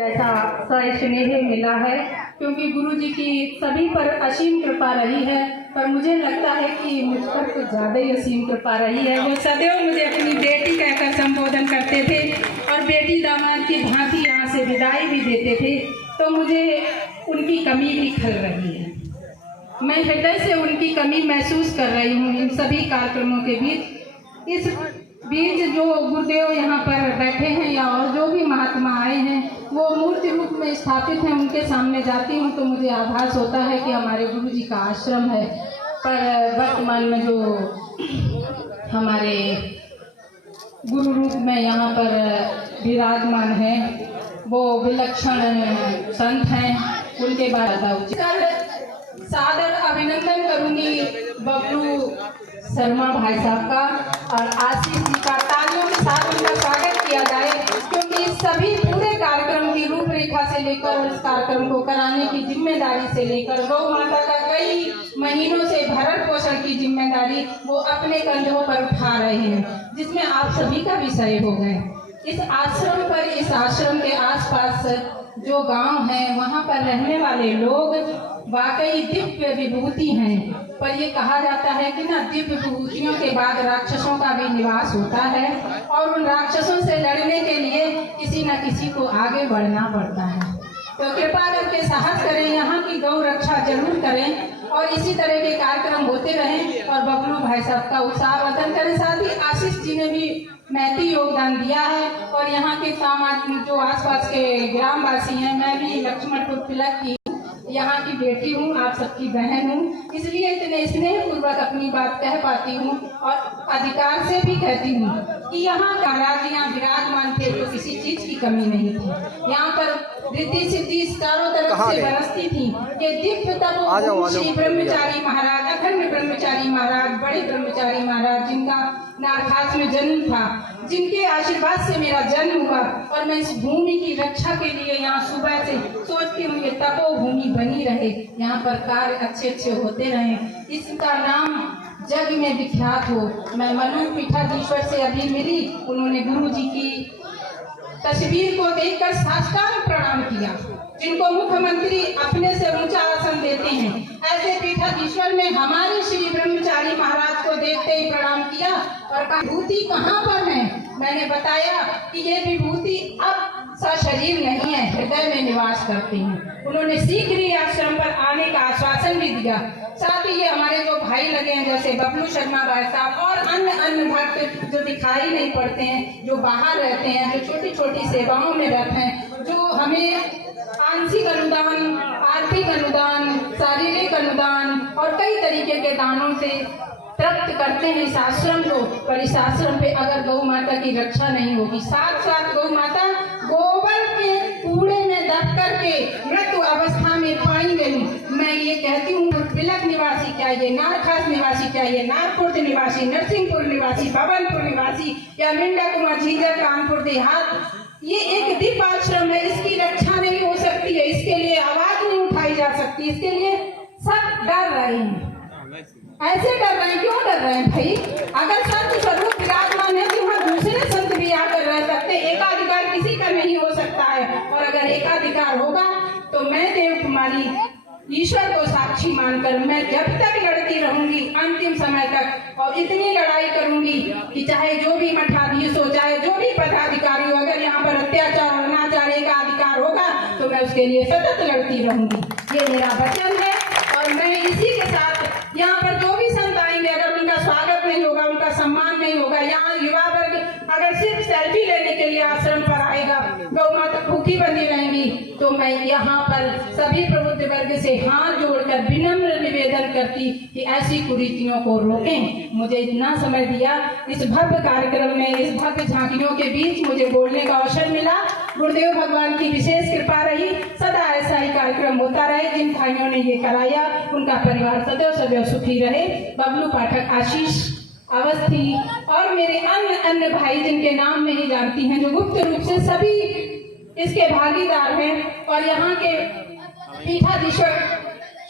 जैसा स्नेह मिला है, क्योंकि गुरु जी की सभी पर असीम कृपा रही है, पर मुझे लगता है कि मुझ पर कुछ ज़्यादा ही असीम कृपा रही है। वो सदैव मुझे अपनी बेटी कहकर संबोधन करते थे और बेटी दामाद की भांति यहाँ से विदाई भी देते थे, तो मुझे उनकी कमी भी खल रही है। मैं हृदय से उनकी कमी महसूस कर रही हूँ इन सभी कार्यक्रमों के बीच। इस बीच जो गुरुदेव यहाँ पर बैठे हैं या और जो भी महात्मा आए हैं वो मूर्ति रूप में स्थापित हैं, उनके सामने जाती हूँ तो मुझे आभास होता है कि हमारे गुरु जी का आश्रम है। पर वर्तमान में जो हमारे गुरु रूप में यहाँ पर विराजमान हैं वो विलक्षण संत हैं, उनके बाद सादर अभिनंदन करूँगी बबलू शर्मा भाई साहब का और आशीष जी का। तालियों के साथ उनका स्वागत किया जाए, क्योंकि सभी पूरे कार्यक्रम की रूपरेखा से लेकर इस कार्यक्रम को कराने की जिम्मेदारी से लेकर गौ माता का कई महीनों से भरण पोषण की जिम्मेदारी वो अपने कंधों पर उठा रहे हैं, जिसमें आप सभी का विषय हो गए। इस आश्रम पर, इस आश्रम के आसपास जो गांव है वहां पर रहने वाले लोग वाकई दिव्य विभूति हैं। पर ये कहा जाता है कि ना, दिव्य विभूतियों के बाद राक्षसों का भी निवास होता है और उन राक्षसों से लड़ने के लिए किसी न किसी को आगे बढ़ना पड़ता है। तो कृपा करके साहस करें, यहाँ की गौ रक्षा जरूर करें और इसी तरह के कार्यक्रम होते रहें और बबलू भाई साहब का उत्साहवर्धन करें। साथ ही आशीष जी ने भी महती योगदान दिया है और यहाँ के समाज जो आसपास के ग्रामवासी हैं, मैं भी लक्ष्मणपुर तिलक की यहाँ की बेटी हूँ, आप सबकी बहन हूँ, इसलिए इतने स्नेह पूर्वक अपनी बात कह पाती हूँ और अधिकार से भी कहती हूँ कि यहाँ महाराज यहाँ विराजमान थे तो किसी चीज की कमी नहीं थी। यहाँ पर रिद्धि सिद्धि चारों तरफ से बरसती थी। ये दिव्य तपो श्री ब्रह्मचारी महाराज, अखंड ब्रह्मचारी महाराज, बड़े ब्रह्मचारी महाराज, जिनका नारखास में जन्म था, जिनके आशीर्वाद से मेरा जन्म हुआ और मैं इस भूमि की रक्षा के लिए यहाँ सुबह से सोचती हूँ ये तपोभूमि बनी रहे, यहाँ पर कार्य अच्छे अच्छे होते रहे, इसका नाम जग में विख्यात हो। मैं मनु पीठाधीश्वर से अभी मिली, उन्होंने गुरु जी की तस्वीर को देखकर साष्टांग प्रणाम किया। जिनको मुख्यमंत्री अपने से ऊंचा आसन देते हैं, ऐसे पीठाधीश्वर में हमारे श्री ब्रह्मचारी महाराज को देखते ही प्रणाम किया और कहा विभूति कहाँ पर है। मैंने बताया कि ये विभूति अब सशरीर नहीं है, हृदय में निवास करती हैं। उन्होंने शीघ्र ही आश्रम पर आने का आश्वासन भी दिया। साथ ही ये हमारे जो भाई लगे हैं जैसे बबलू शर्मा भाई साहब और अन्य भक्त जो दिखाई नहीं पड़ते हैं, जो बाहर रहते हैं, जो छोटी छोटी सेवाओं में रहते हैं, जो हमें आंशिक अनुदान, आर्थिक अनुदान, शारीरिक अनुदान और कई तरीके के दानों से तृप्त करते हैं इस आश्रम को। पर इस आश्रम पे अगर गौ माता की रक्षा नहीं होगी, साथ साथ गौ माता गोबर के कूड़े में दब करके मृत्यु अवस्था में पाई गई। मैं ये कहती हूँ तिलक निवासी क्या ये, नारखास निवासी क्या ये, नागपुर निवासी, नरसिंहपुर निवासी, भवनपुर निवासी या मिंडा कुमार झींझर कानपुर देहात, ये एक दिव्य आश्रम है, इसकी रक्षा नहीं हो सकती है, इसके लिए आवाज नहीं उठाई जा सकती, इसके लिए सब डर रहे हैं। ऐसे डर रहे हैं, क्यों डर रहे हैं भाई? अगर संत स्वरूप विराजमान है तो वहाँ दूसरे संत भी आकर रह सकते, एकाधिकार किसी का नहीं हो सकता है। और अगर एकाधिकार होगा तो मैं देव कुमारी ईश्वर को साक्षी मानकर मैं जब तक लड़ती रहूंगी अंतिम समय तक, और इतनी लड़ाई करूंगी कि चाहे जो भी मठाधीश हो, चाहे जो भी पदाधिकारी हो, अगर यहाँ पर अत्याचार अनाचार का अधिकार होगा तो मैं उसके लिए सतत लड़ती रहूंगी। ये मेरा वचन है और मैं इसी के साथ यहाँ पर जो भी संत आएंगे, अगर उनका स्वागत नहीं होगा, उनका सम्मान नहीं होगा, यहाँ युवा वर्ग अगर सिर्फ सेल्फी लेने के लिए आश्रम पर आएगा, गौ माता भूखी बनी रहेंगी, तो मैं यहाँ पर सभी प्रबुद्ध वर्ग से हाथ जोड़कर विनम्र निवेदन करती कि ऐसी कुरीतियों को रोकें। मुझे इतना समय दिया इस भव्य कार्यक्रम में, इस भव्य झांकियों के बीच मुझे बोलने का अवसर मिला। गुरुदेव भगवान की विशेष कृपा रही, सदा ऐसा ही कार्यक्रम होता रहे। जिन भाइयों ने ये कराया उनका परिवार सदैव सदैव सुखी रहे। बबलू पाठक, आशीष अवस्थी और मेरे अन्य भाई जिनके नाम नहीं जानती हैं, जो गुप्त रूप से सभी इसके भागीदार हैं और यहाँ के पीठाधीश्वर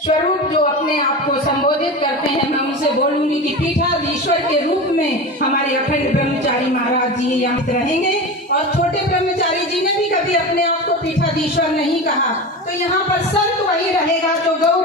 स्वरूप जो अपने आप को संबोधित करते हैं, मैं उनसे बोलूंगी कि पीठाधीश्वर के रूप में हमारे अखंड ब्रह्मचारी महाराज जी यहाँ रहेंगे और छोटे ब्रह्मचारी जी ने भी कभी अपने आप को पीठाधीश्वर नहीं कहा। तो यहाँ पर संत वही रहेगा जो गौ